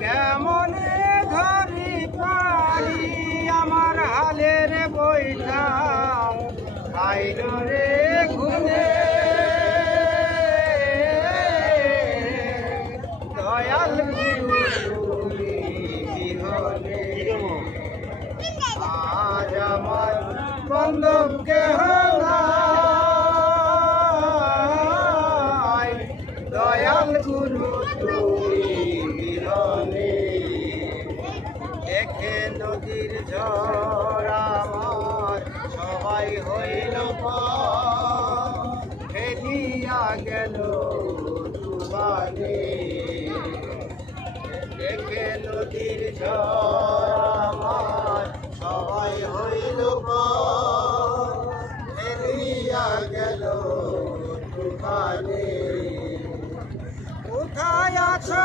কেমনে ধরি পারি আমার হালের বইটাও খাইল রে ঘুরে দয়াল আজ কেহ ফেলিয়া গেল দুবারে। দেখে নদীর আমার সবাই হইল ফেলিয়া গেল দুবারে। কোথায় আছো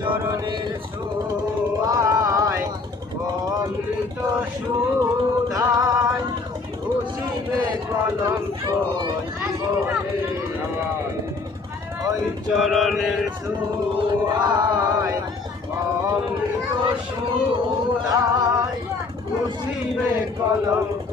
চরণের ছোয়ায় অমৃত সুধায় খুশিবে কলঙ্ক জীবনে। ওই চরণের ছোয়ায় অমৃত সুধায় খুশিবে কলঙ্ক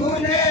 Mune.